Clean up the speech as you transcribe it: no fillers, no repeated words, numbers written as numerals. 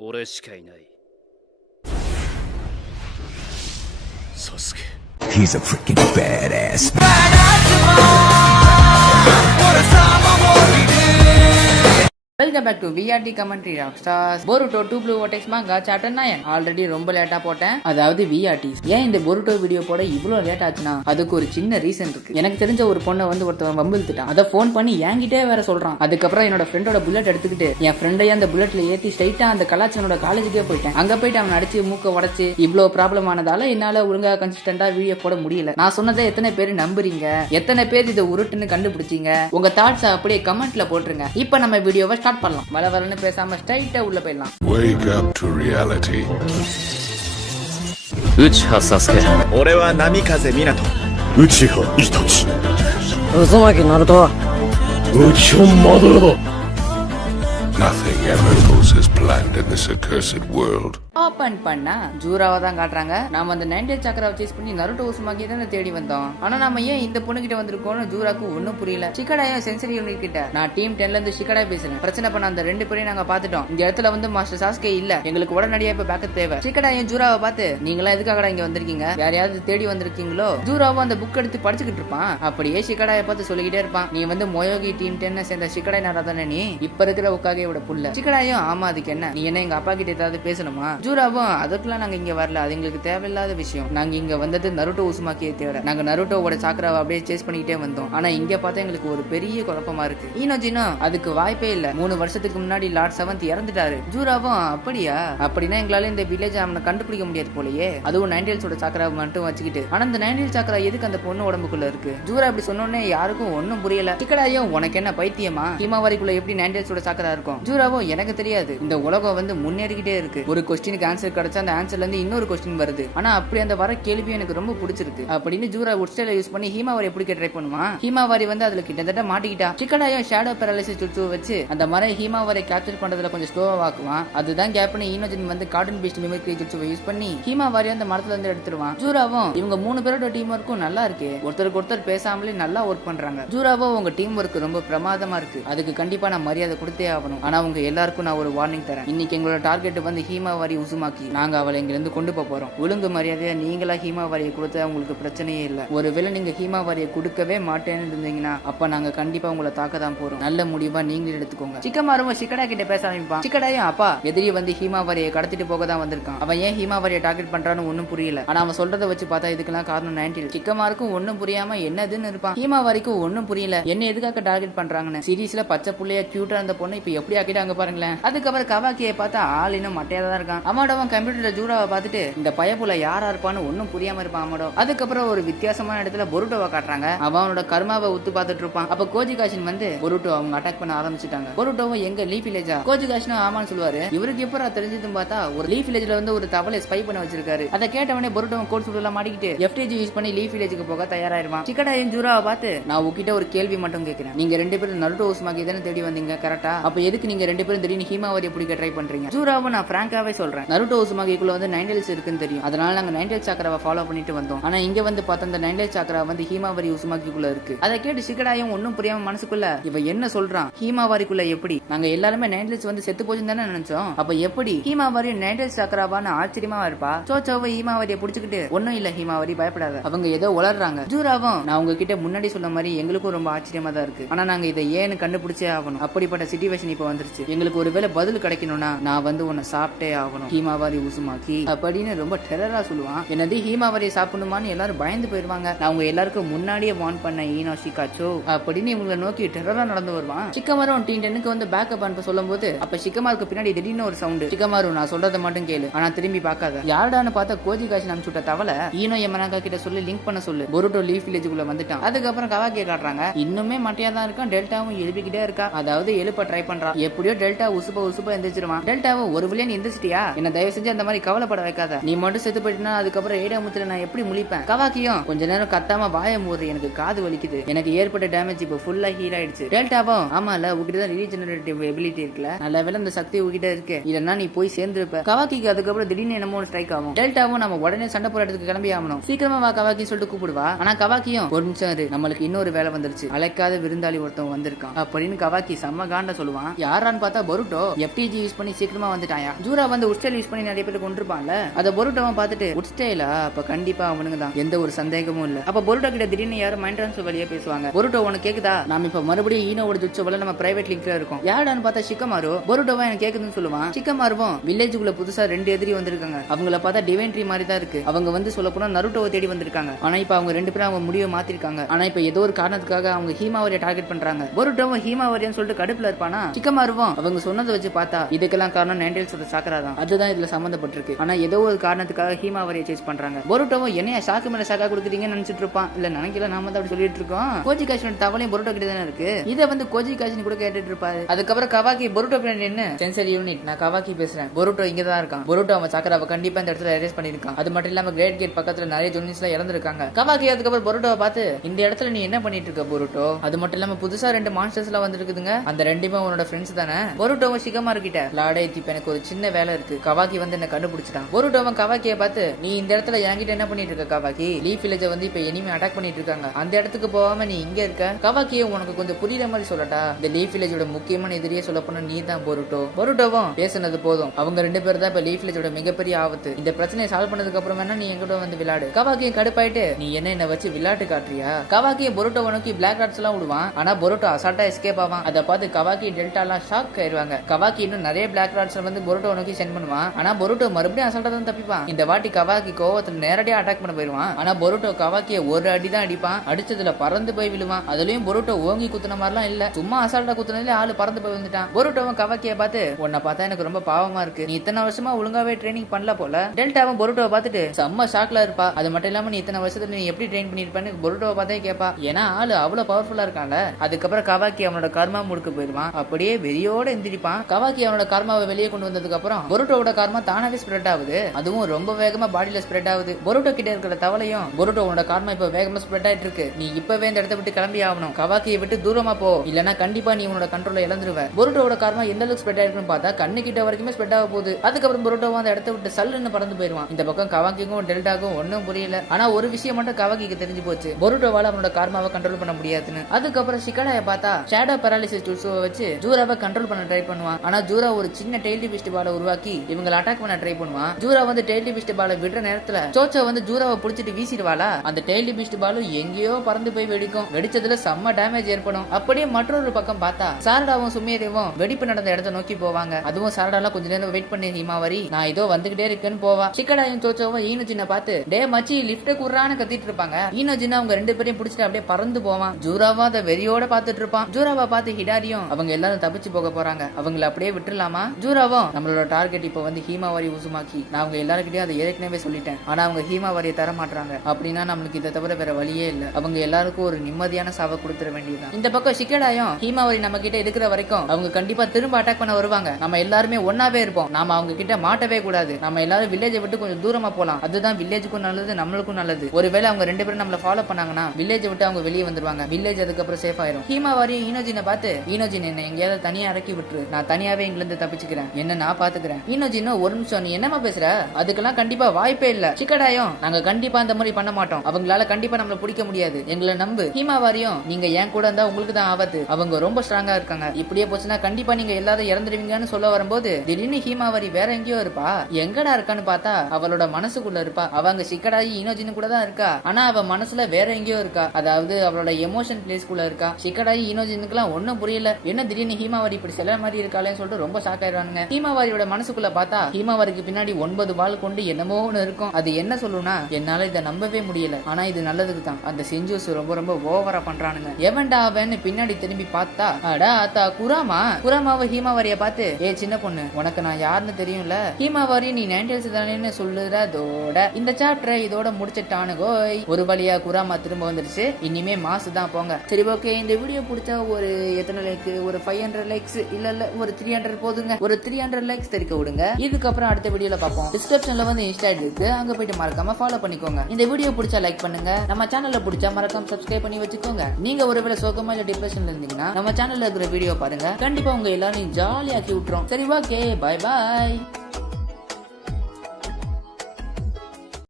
俺しかいない。サスケ。He's a freaking badass. Welcome back to VRT commentary Rockstars. Boruto 2 Blue Vortex manga chapter 9. Already ரொம்ப லேட்டா போட்டேன். அதாவது VRT. ஏன் இந்த Boruto வீடியோ போட இவ்ளோ லேட் ஆச்சுனா அதுக்கு ஒரு சின்ன ரீசன் இருக்கு. எனக்கு தெரிஞ்ச ஒரு பொண்ணை ஒருத்தன் வம்பிழுத்துட்டான். அத ஃபோன் பண்ணி என்கிட்டே வேற சொல்றான். அதுக்கப்புறம் என்னோட ஃப்ரெண்டோட புல்லட் எடுத்துக்கிட்டு என் ஃப்ரெண்டையே அந்த புல்லட்ல ஏத்தி ஸ்ட்ரைட்டா அந்த கலாச்சனோட காலேஜுக்கே போயிட்டேன். அங்க போயிட்டு அவன் அடிச்சு மூக்க உடைச்சு இவ்ளோ ப்ராப்ளம் ஆனதால என்னால ஒழுங்கா கன்சிஸ்டன்டா வீடியோ போட முடியல. நான் சொன்னதை எத்தனை பேர் நம்புறீங்க, எத்தனை பேர் இதை உருட்டுன்னு கண்டுபிடிச்சீங்க, உங்க தாட்ஸ் அப்படியே கமெண்ட்ல போட்டுருங்க. இப்ப நம்ம வீடியோவை ஸ்டார்ட் பண்ணலாம். வளவலன்னு பேசாம ஸ்ட்ரைட்டா உள்ள போயிடலாம். Wake up to reality. Uchiha Sasuke. 俺は波風湊。内葉イタチ。渦巻きナルト。内葉マドラだ。 Nothing ever goes as planned in this accursed world. Open பண்ணா ஜூராவை தான் காட்டுறாங்க. நாம அந்த 90 சக்கராவை சேஸ் பண்ணி நருட்டோ உசுமாக்கி தான் தேடி வந்தோம். ஆனா நாம ஏன் இந்த பொண்ணு கிட்ட வந்திருக்கோம்னு ஜூராக்கு ஒன்னும் புரியல. சிக்கடாயும் சென்சரி யூனிட் கிட்ட நான் டீம் 10ல இருந்து சிக்கடா பேசுறேன். பிரச்சனை பண்ண அந்த ரெண்டு பேரையும் நாங்க பாத்துட்டோம். இந்த இடத்துல வந்து மாஸ்டர் சாஸ்கே இல்ல, எங்களுக்கு உடனடியா இப்ப பேக்கப் தேவை. சிக்கடாயும் ஜூராவை பார்த்து நீங்களா எதுக்காக இங்க வந்திருக்கீங்க, வேற யாராவது தேடி வந்திருக்கீங்களோ? ஜூராவும் அந்த புக் எடுத்து படிச்சுக்கிட்டு இருப்பான். அப்படியே சிக்கடாயை பார்த்து சொல்லிக்கிட்டே இருப்பான், நீ வந்து மொயோகி டீம் 10 சேர்ந்த சிக்கடாய் நாடா தானே நீ? இப்ப இருக்கிற உக்காகையோட புள்ள. சிக்கடாயும் ஆமா அதுக்கு என்ன, நீ என்ன எங்க அப்பா கிட்ட ஏதாவது பேசணுமா? ஜூராவும் அதுக்கெல்லாம் நாங்க இங்க வரல, அது எங்களுக்கு தேவையில்லாத விஷயம். நாங்க இங்க வந்தது நருட்டோ உசுமாக்கியை தேட. நாங்க நருட்டோவோட சாக்கராவை அப்படியே சேஸ் பண்ணிக்கிட்டே வந்தோம். ஆனா இங்க பார்த்தா எங்களுக்கு ஒரு பெரிய குழப்பமா இருக்கு. ஈனோஜினோ அதுக்கு வாய்ப்பே இல்ல, 3 வருஷத்துக்கு முன்னாடி லார்ட் 7 இறந்துட்டாரு. ஜூராவும் அப்படியா, அப்படின்னா எங்களால இந்த வில்லேஜ் அவனை கண்டுபிடிக்க முடியாது போலயே. அதுவும் 90s சாக்கராவை மட்டும் வச்சுக்கிட்டு. ஆனா இந்த 90s சாக்கரா எதுக்கு அந்த பொண்ணு உடம்புக்குள்ள இருக்கு? ஜூரா அப்படி சொன்னோன்னே யாருக்கும் ஒன்னும் புரியல. சிக்கடாயும் உனக்கு என்ன பைத்தியமா, ஹிமாவாரிக்குள்ள எப்படி 90s சாக்கரா இருக்கும்? ஜூராவும் எனக்கு தெரியாது, இந்த உலகம் வந்து முன்னேறிக்கிட்டே இருக்கு. ஒரு கொஸ்டினுக்கு ஆன்சர் கிடைச்சா அந்த ஆன்சர்ல இருந்து இன்னொரு கொஸ்டின் வருது. ஆனா அப்படி அந்த வர கேள்வி எனக்கு ரொம்ப பிடிச்சிருக்கு அப்படின்னு ஜூரா உட்ஸ்டைல யூஸ் பண்ணி ஹிமாவாரி எப்படி ட்ரை பண்ணுவான். ஹிமாவாரி வந்து அதுல கிட்டத்தட்ட மாட்டிக்கிட்டா. சிக்கடாயும் ஷேடோ பேரலைசிஸ் சுச்சு வச்சு அந்த மரம் ஹிமாவாரி கேப்சர் பண்றதுல கொஞ்சம் ஸ்லோவா ஆக்குவான். அதுதான் கேப்னு ஈனோஜின் வந்து கார்டன் பீஸ்ட் மிமிக்ரி சுச்சுவை யூஸ் பண்ணி ஹிமாவாரி அந்த மரத்துல இருந்து எடுத்துருவான். ஜூராவும் இவங்க 3 பேரோட டீம் ஒர்க்கும் நல்லா இருக்கு, ஒருத்தருக்கு ஒருத்தர் பேசாமலே நல்லா ஒர்க் பண்றாங்க. ஜூராவும் உங்க டீம் ஒர்க் ரொம்ப பிரமாதமா இருக்கு, அதுக்கு கண்டிப்பா நான் மரியாதை கொடுத்தே ஆகணும். ஆனா உங்க எல்லாருக்கும் நான் ஒரு வார்னிங் தரேன். இன்னைக்கு எங்களோட டார்கெட் வந்து ஹிமாவாரி உசுமாக்கி. நாங்க அவளை இங்கிருந்து கொண்டு போறோம். ஒழுங்கு மரியாதையா நீங்களா ஹிமாவாரியை கொடுத்தா உங்களுக்கு பிரச்சனையே இல்ல. ஒருவேளை நீங்க ஹிமாவாரியை கொடுக்கவே மாட்டேன்னு இருந்தீங்கன்னா அப்ப நாங்க கண்டிப்பா உங்களை தாக்க தான் போறோம். நல்ல முடிவா நீங்களே எடுத்துக்கோங்க. சிக்கமாரும் சிக்கடா கிட்ட பேச ஆரம்பிப்பான். சிக்கடாயும் அப்பா எதிரி வந்து ஹிமாவாரியை கடத்திட்டு போக தான் வந்திருக்கான். அவன் ஏன் ஹிமாவாரியை டார்கெட் பண்றான்னு ஒன்னும் புரியல. ஆனா அவன் சொல்றதை வச்சு பார்த்தா இதுக்கெல்லாம் காரணம் 90s. சிக்கமாருக்கும் ஒன்னும் புரியாம என்னதுன்னு இருப்பான். ஹிமாவாரிக்கும் ஒன்னும் புரியல என்ன எதுக்காக டார்கெட் பண்றாங்கன்னு. சீரீஸ்ல பச்சை புள்ளையா கியூட்டா இருந்த பொண்ணு இப்ப எப்படி ஆக்கிட்டாங்க பாருங்களேன். அதுக்கப்புறம் கவாக்கியை பார்த்தா ஆள் இன்னும் மட்டையா தான் இருக்கான். அம்மாடவன் கம்ப்யூட்டர் ஜூராவை பார்த்துட்டு இந்த பயப்புல யாரா இருப்பான்னு ஒன்னும் புரியாம இருப்பான் அம்மாடோ. அதுக்கப்புறம் ஒரு வித்தியாசமான இடத்துல பொருட்டோவை காட்டுறாங்க. அவனோட கர்மாவை உத்து பார்த்துட்டு இருப்பான். அப்ப கோஜிகாஷின் வந்து பொருட்டோ அவங்க அட்டாக் பண்ண ஆரம்பிச்சுட்டாங்க. பொருட்டோவை எங்க லீஃப் வில்லேஜா? கோஜிகாஷினும் ஆமான்னு சொல்லுவாரு. இவருக்கு எப்ப தெரிஞ்சதுன்னு பார்த்தா ஒரு லீஃப் வில்லேஜ்ல வந்து ஒரு தவளை ஸ்பை பண்ண வச்சிருக்காரு. அதை கேட்டவனே பொருட்டோ கோட் சூட்ல மாட்டிக்கிட்டு FTG யூஸ் பண்ணி லீஃப் வில்லேஜுக்கு போக தயாராயிருவான். சிக்கடாயும் ஜூராவை பார்த்து நான் உங்ககிட்ட ஒரு கேள்வி மட்டும் கேட்கிறேன், நீங்க 2 பேரும் நருட்டோ உசுமாக்கி தானே தேடி வந்தீங்க கரெக்டா? அப்ப எதுக்கு நீங்க 2 பேரும் திடீர்னு ஹிமாவாரியை பிடிக்க ட்ரை பண்றீங்க? ஜூராவை நான் பிராங்காவே சொல்றேன், நருட்டோ உசுமாக்கிக்குள்ள வந்து 90s இருக்குன்னு தெரியும், அதனால நாங்க 90s சாக்கராவை ஃபாலோ பண்ணிட்டு வந்தோம். ஆனா இங்க வந்து பார்த்தா அந்த 90s சாக்கரா வந்து ஹிமாவாரி உசுமாக்கிக்குள்ள இருக்கு. அதை கேட்டு சிக்கடாயும் ஒன்னும் புரியாம மனசுக்குள்ள இவ என்ன சொல்றான், ஹிமாவாரிக்குள்ள எப்படி? நாங்க எல்லாருமே 90s வந்து செத்து போச்சுன்னு தானே நினைச்சோம், அப்ப எப்படி ஹிமாவாரி 90s சாக்கராவான்னு ஆச்சரியமா இருப்பா. சோச்சோவை ஹிமாவாரியை புடிச்சுக்கிட்டு ஒன்னும் இல்ல ஹிமாவாரி பயப்படாத, அவங்க ஏதோ உளறாங்க. ஜூராவும் நான் உங்ககிட்ட முன்னாடி சொன்ன மாதிரி எங்களுக்கும் ரொம்ப ஆச்சரியமா தான் இருக்கு, ஆனா நாங்க இதை ஏன்னு கண்டுபிடிச்சே ஆகணும். அப்படிப்பட்ட சிச்சுவேஷன் இப்ப வந்துருச்சு, எங்களுக்கு ஒருவேளை பதில் கிடைக்கணும்னா நான் வந்து உன்னை சாப்பிட்டே ஆகணும் ஹிமாவாரி உசுமாக்கி அப்படின்னு ரொம்ப டெரரா சொல்லுவான். என்னது ஹிமாவாரியை சாப்பிடணுமான்னு எல்லாரும் பயந்து போயிருவாங்க. நான் உங்க எல்லாருக்கும் முன்னாடியே வார்ன் பண்ண ஈனோ ஷிகாச்சோ அப்படின்னு இவங்களை நோக்கி டெரரா நடந்து வருவான். சிக்கமாரும் டீம் 10க்கு வந்து பேக்கப் அனுப்ப சொல்லும் போது அப்ப சிக்கமாருக்கு பின்னாடி திடீர்னு ஒரு சவுண்ட். சிக்கமாரு நான் சொல்றதை மட்டும் கேளு, ஆனா திரும்பி பார்க்காத. யாருடான்னு பார்த்தா கோஜிகாஷி அனுப்பிச்சுட்ட தவளை ஈனோ யமனாகா கிட்ட சொல்லி லிங்க் பண்ண சொல்லு. பொருட்டோ லீஃப் வில்லேஜுக்குள்ள வந்துட்டான். அதுக்கப்புறம் கவாக்கிய காட்டுறாங்க, இன்னுமே மட்டையா தான் இருக்கான். டெல்டாவும் எழுப்பிக்கிட்டே இருக்கா, அதாவது எழுப்ப ட்ரை பண்றான். எப்படியோ டெல்டா உசுப்ப எந்திரிச்சிருவான். டெல்டாவும் ஒரு வில்லியன் எந்திரிச்சிட்டியா என்ன தயவு செஞ்சு அந்த மாதிரி கவலைப்பட வைக்காத. நீ மட்டும் செத்து போயிட்டுனா அதுக்கப்புறம் ஏடாமுத்துல நான் எப்படி முழிப்பேன்? கவாக்கியும் கொஞ்ச நேரம் கத்தாம வாய மூடுற, எனக்கு காது வலிக்குது, எனக்கு ஏற்பட்ட டேமேஜ் இப்போ ஃபுல்லா ஹீல் ஆயிடுச்சு. டெல்டாவும் ஆமால உங்ககிட்ட தான் ரீஜெனரேட்டிவ் எபிலிட்டி இருக்குல்ல, நல்ல வேலை இந்த சக்தி உங்ககிட்ட இருக்கு, இல்லன்னா நீ போய் சேர்ந்துருப்ப. கவாக்கிக்கு அதுக்கப்புறம் திடீர்னு என்னமோ ஸ்ட்ரைக் ஆகும். டெல்டாவும் நம்ம உடனே சண்டை போற இடத்துக்கு கிளம்பி ஆகணும், சீக்கிரமா வா கவாக்கி சொல்லிட்டு கூப்பிடுவா. ஆனா கவாக்கியும் ஒரு நிமிஷம் இரு, நம்மளுக்கு இன்னொரு வேலை வந்துருச்சு, அழைக்காத விருந்தாளி ஒருத்தன் வந்திருக்கான் அப்படின்னு கவாக்கி செம்ம காண்ட சொல்லுவான். யாரான்னு பார்த்தா பொருட்டோ எஃப்டிஜி யூஸ் பண்ணி சீக்கிரமா வந்துட்டாயா. ஜூரா வந்து உட்ஸ்டைல் யூஸ் பண்ணி நிறைய பேர் கொண்டிருப்பான்ல, அத பொருட்டோவன் பார்த்துட்டு உட்ஸ்டைலா அப்ப கண்டிப்பா அவனுங்க தான், எந்த ஒரு சந்தேகமும் இல்ல. அப்ப பொருட்டோ கிட்ட திடீர்னு யாரும் மைண்ட் ட்ரான்ஸ்ஃபர் வழியா பேசுவாங்க. பொருட்டோ உனக்கு கேக்குதா, நாம இப்ப மறுபடியும் ஈனோட ஜுட்சோல நம்ம பிரைவேட் லிங்க்ல இருக்கோம். யாரான்னு பார்த்தா ஷிக்கமாரு. பொருட்டோவா எனக்கு கேக்குதுன்னு சொல்லுவான். ஷிக்கமாருவும் வில்லேஜுக்குள்ள புதுசா 2 எதிரி வந்திருக்காங்க, அவங்கள பார்த்தா டிவைன்ட்ரி மாதிரி தான் இருக்கு, அவங்க வந்து சொல்ல போனா நருட்டோவை தேடி வந்திருக்காங்க. ஆனா இப்ப அவங்க 2 பேரும் அவங்க முடிவை மாத்திருக்காங்க. ஆனா இப்ப ஏதோ ஒரு காரணத்துக்காக அவங்க ஹீமாவரியை டார்கெட் பண்றாங்க. பொருட்டோவும் ஹீமாவரியான்னு சொல்லிட்டு கடுப்புல இருப்பானா. ஷிக்கமாருவும் அவங்க சொன்னதை வச்சு பார்த்தா இதுக்கெல்லாம் காரணம் நைன்டேல்ஸோட சாக்கரா தான், அதுதான் இதுல சம்பந்தப்பட்டிருக்கு. ஆனா ஏதோ ஒரு காரணத்துக்காக ஹீமாவரியை சேஸ் பண்றாங்க. பொருட்டோவும் என்னைய சாக்கு மேல சாக்கா கொடுக்குறீங்கன்னு நினைச்சிட்டு இருப்பான். இல்ல நினைக்கல, நாம தான் அப்படி சொல்லிட்டு இருக்கோம். கோஜி காஷினோட தவளையும் பொருட்டோ கிட்ட தானே இருக்கு, இதை வந்து கோஜி காஷினி கூட கேட்டுட்டு இருப்பாரு. அதுக்கப்புறம் கவாக்கி பொருட்டோ பின்னாடி என்ன சென்சரி யூனிட், நான் கவாக்கி பேசுறேன், பொருட்டோ இங்க தான் இருக்கான். பொருட்டோ அவன் சாக்கராவை கண்டிப்பா இந்த இடத்துல எரேஸ் பண்ணிருக்கான். அது மட்டும் இல்லாம கிரேட் கேட் பக்கத்துல நிறைய ஜூனியர்ஸ் எல்லாம் இறந்திருக்காங்க. கவாக்கி அதுக்கப்புறம் பொருட்டோவை பார்த்து இந்த இடத்துல நீ என்ன பண்ணிட்டு இருக்க பொருட்டோ, அது மட்டும் இல்லாம புதுசா 2 மான்ஸ்டர்ஸ் எல்லாம் வந்துருக்குதுங்க, அந்த 2மே உன்னோட ஃப்ரெண்ட்ஸ் தானே. பொருட்டோவும் ஷிகமாரு கிட்ட லாடே இப்ப எனக்கு ஒரு சின்ன வேலை இருக்கு, கவாக்கி வந்து என்ன கண்டுபிடிச்சிட்டான். பொருட்டோவும் கவாக்கியை பார்த்து நீ இந்த இடத்துல என்கிட்ட என்ன பண்ணிட்டு இருக்க கவாக்கி, லீஃப் வில்லேஜ் வந்து இப்ப எனிமே அட்டாக் பண்ணிட்டு இருக்காங்க, அந்த இடத்துக்கு போகாம நீ இங்க இருக்க. கவாக்கியை உனக்கு கொஞ்சம் புரியுற மாதிரி சொல்லட்டா, இந்த லீஃப் வில்லேஜோட முக்கியமான எதிரியே சொல்ல போனா நீ தான் பொருட்டோ. பொருட்டோவும் பேசுனது போதும், அவங்க 2 பேர் தான் இப்ப லீஃப் வில்லேஜோட மிகப்பெரிய ஆபத்து, இந்த பிரச்சனையை சால்வ் பண்ணதுக்கு அப்புறம் வேணா நீ எங்கிட்ட வந்து விளையாடு. கவாக்கியும் கடுப்பாயிட்டு நீ என்ன வச்சு விளையாட்டு காட்டுறியா. கவாக்கியை பொருட்டோ நோக்கி பிளாக் ராட்ஸ் எல்லாம் விடுவான். ஆனா பொருட்டோ அசால்ட்டா எஸ்கேப் ஆவான். அதை பார்த்து கவாக்கி டெல்டா எல்லாம் ஷாக் ஆயிருவாங்க. கவாக்கி இன்னும் நிறைய பிளாக் ராட்ஸ் வந்து பொருட்டோ நோக்கி சென்ட் பண்ணுவான். ஆனா பொருட்டோ மறுபடியும் அசால்ட்டா தான் தப்பிப்பான். இந்த வாட்டி கவாக்கி கோவத்துல நேரடியா அட்டாக் பண்ண போயிருவான். ஆனா பொருட்டோ கவாக்கியை ஒரு அடி தான் அடிப்பான், அடிச்சதுல பறந்து போய் விழுவான். அதுலயும் பொருட்டோ ஓங்கி குத்துன மாதிரிலாம் இல்ல, சும்மா அசால்ட்டா குத்துனதுல ஆளு பறந்து போய் வந்துட்டான். பொருட்டோவும் கவாக்கியை பார்த்து உன்னை பார்த்தா எனக்கு ரொம்ப பாவமா இருக்கு, நீ இத்தனை வருஷமா ஒழுங்காவே ட்ரைனிங் பண்ணல போல. டெல்டாவும் பொருட்டோவை பார்த்துட்டு செம்ம ஷாக்ல இருப்பா. அது மட்டும் இல்லாம நீ இத்தனை வருஷத்துல நீ எப்படி ட்ரெயின் பண்ணிருப்பான்னு பொருட்டோவை பார்த்தே கேட்பா. ஏன்னா ஆளு அவ்வளவு பவர்ஃபுல்லா இருக்காங்க. அதுக்கப்புறம் கவாக்கி அவனோட கர்மா முடுக்க போயிருவான், அப்படியே வெறியோட எந்திரிப்பான். கவாக்கி அவனோட கர்மாவை வெளியே கொண்டு வந்ததுக்கு அப்புறம் பொருட்டோட கர்மா தானாவே ஸ்ப்ரெட் ஆகுது, அதுவும் ரொம்ப வேகமா பாடியில ஸ்ப்ரெட் ஆகுது. பொருட்டோ கிட்ட இருக்கிற தவளையும் பொருட்டோட கர்மா இப்ப வேகமா ஸ்ப்ரெட் ஆயிட்டு இருக்கு, நீ இப்பவே இந்த இடத்த விட்டு கிளம்பி ஆகணும், கவாக்கியை விட்டு தூரமா போ, இல்லன்னா கண்டிப்பா நீ உன்னோட கண்ட்ரோல இழந்துருவ. பொருட்டோட கர்மா எந்த அளவுக்கு ஸ்ப்ரெட் ஆயிருக்குன்னு பார்த்தா கண்ணு கிட்ட வரைக்குமே ஸ்ப்ரெட் ஆக போகுது. அதுக்கப்புறம் பொருட்டோவும் அந்த இடத்த விட்டு சல்லுன்னு பறந்து போயிருவான். இந்த பக்கம் கவாக்கிக்கும் டெல்டாக்கும் ஒன்னும் புரியல. ஆனா ஒரு விஷயம் மட்டும் கவாக்கிக்கு தெரிஞ்சு போச்சு, பொருட்டோவால அவனோட கர்மாவை கண்ட்ரோல் பண்ண முடியாதுன்னு. அதுக்கப்புறம் ஷிகடாயை பார்த்தா ஷேடோ பேரலிசிஸ் டூல்ஸை வச்சு ஜூராவை கண்ட்ரோல் பண்ண ட்ரை பண்ணுவான். ஆனா ஜூரா ஒரு சின்ன டெய்லி பிஸ்ட் பாலை உருவாக்கி இவங்களை அட்டாக் பண்ண ட்ரை பண்ணுவான். ஜூரா வந்து டெய்லி பிஸ்ட் பாலை விடுற நேரத்துல சோச்சோ வந்து ஜூராவை புடிச்சிட்டு வீசிடுவாளா, அந்த டெய்லி பிஸ்ட் பாலும் எங்கேயோ பறந்து போய் வெடிக்கும். வெடிச்சதுல செம்ம டேமேஜ் ஏற்படும். அப்படியே மற்றொரு பக்கம் பார்த்தா சாரடாவும் சுமியதேவும் வெடிப்பு நடந்த இடத்தை நோக்கி போவாங்க. அதுவும் சாரடாலாம் கொஞ்ச நேரம் வெயிட் பண்ணி ஹிமாவரி நான் இதோ வந்துகிட்டே இருக்கேன்னு போவா. ஷிகடாயும் சோச்சோவும் ஈனோஜினை பார்த்து டே மச்சி லிப்ட குர்றான்னு கத்திட்டு இருப்பாங்க. ஈனோஜினா அவங்க 2 பேரையும் பிடிச்சிட்டு அப்படியே பறந்து போவான். ஜூராவா அதை வெறியோட பார்த்துட்டு இருப்பான். ஜூராவை பார்த்து ஹிடாரியும் அவங்க எல்லாரும் தப்பிச்சு போக போறாங்க, அவங்களை அப்படியே விட்டுலாமா. ஜூராவும் நம்மளோட டார்கெட் இப்ப வந்து ஹீமாவரி உசுமாக்கி, நான் அவங்க எல்லாருக்கிட்டையும் அதை ஏற்கனவே சொல்லிட்டேன், ஆனா அவங்க ஹீமாவரியை தர மாட்டாங்க, அப்படின்னா நம்மளுக்கு இதை தவிர வேற வழியே இல்ல, அவங்க எல்லாருக்கும் ஒரு நிம்மதியான சாவை கொடுத்துட வேண்டியதுதான். இந்த பக்கம் ஷிகடாயும் ஹீமாவரி நம்ம கிட்ட இருக்கிற வரைக்கும் அவங்க கண்டிப்பா திரும்ப அட்டாக் பண்ண வருவாங்க, நம்ம எல்லாருமே ஒன்னாவே இருப்போம், நாம அவங்க கிட்ட மாட்டவே கூடாது, நம்ம எல்லாரும் வில்லேஜை விட்டு கொஞ்சம் தூரமா போலாம், அதுதான் வில்லேஜுக்கும் நல்லது நம்மளுக்கும் நல்லது. ஒருவேளை அவங்க 2 பேரும் நம்மள ஃபாலோ பண்ணாங்கன்னா வில்லேஜை விட்டு அவங்க வெளியே வந்துருவாங்க, வில்லேஜ் அதுக்கப்புறம் சேஃப் ஆயிரும். ஹீமாவரியும் ஈனோஜினை பார்த்து ஈனோஜின் என்ன எங்கேயாவது தனியா இறக்கி விட்டுரு, நான் தனியாவே இங்க இருந்து தப்பிச்சுக்கிறேன், என்ன நான் பாத்துக்கிறேன். ஈனோஜின் ஒரு நிமிஷம் நீ என்னமா பேசுற, அதுக்கெல்லாம் கண்டிப்பா வாய்ப்பே இல்ல. ஷிகடாயும் நாங்க கண்டிப்பா அந்த மாதிரி பண்ண மாட்டோம், அவங்களால கண்டிப்பா நம்மள பிடிக்க முடியாது, எங்களை நம்பு. ஹீமாவாரியும் நீங்க ஏன் கூட இருந்தா உங்களுக்கு தான் ஆபத்து, அவங்க ரொம்ப ஸ்ட்ராங்கா இருக்காங்க, இப்படியே போச்சுன்னா கண்டிப்பா நீங்க எல்லாரும் இறந்துருவீங்கன்னு சொல்ல வரும்போது திடீர்னு ஹீமாவரி வேற எங்கேயோ இருப்பா. எங்கடா இருக்கான்னு பார்த்தா அவளோட மனசுக்குள்ள இருப்பா. அவங்க ஷிகடாயி ஈனோஜின் கூட தான் இருக்கா, ஆனா அவ மனசுல வேற எங்கேயோ இருக்கா, அதாவது அவளோட எமோஷன் பிளேஸ்குள்ள இருக்கா. ஷிகடாயி ஈனோஜினுக்குலாம் ஒன்னும் புரியல, என்ன திடீர்னு ஹீமாவரி இப்படி செல்ல மாதிரி இருக்காளேன்னு சொல்லிட்டு ரொம்ப ஷாக் ஆயிடுவாங்க. ஹீமாவரியோட மனசுக்குள்ள பார்த்தா ஹீமாவரிக்கு பின்னாடி 9 வால் கொண்டு என்னமோ ஒண்ணு இருக்கும், அது என்ன சொல்லுனா என்னால இதை நம்பவே முடியல, ஆனா இது நல்லதுக்கு தான், அந்த செஞ்சூஸ் ரொம்ப ரொம்ப ஓவரா பண்றானுங்க, எவன்டா அவன்னு பின்னாடி திரும்பி பார்த்தா அடா ஆத்தா குராமாவை ஹீமாவரிய பார்த்து ஏ சின்ன பொண்ணு உனக்கு நான் யாருன்னு தெரியும்ல, ஹீமாவரி நீ 90s தானேன்னு சொல்லுறதோட இந்த சாப்டரை இதோட முடிச்சிட்டானுகோய். ஒரு வழியா குராமா திரும்ப வந்துருச்சு, இனிமே மாசு தான் போங்க. சரி ஓகே, இந்த வீடியோ பிடிச்சா ஒரு எத்தனை லைக், ஒரு 500 லைக்ஸ் இல்ல ஒரு 300 போதுங்க, ஒரு 300 லைக்ஸ் தெரிக்க விடுங்க. இதுக்கப்புறம் அடுத்த வீடியோல பார்ப்போம். டிஸ்கிரிப்ஷன்ல வந்து இன்ஸ்டா இருக்கு, அங்க போயிட்டு மறக்காம ஃபாலோ பண்ணிக்கோங்க. இந்த வீடியோ பிடிச்சா லைக் பண்ணுங்க, நம்ம சேனல்ல பிடிச்சா மறக்காம சப்ஸ்கிரைப் பண்ணி வச்சுக்கோங்க. நீங்க ஒருவேளை சோகமா இல்ல டிப்ரெஷன்ல இருந்தீங்கன்னா நம்ம சேனல்ல இருக்கிற வீடியோ பாருங்க, கண்டிப்பா உங்க எல்லாரையும் ஜாலியாக்கி விட்டுரும். சரி, ஓகே, பை பாய்.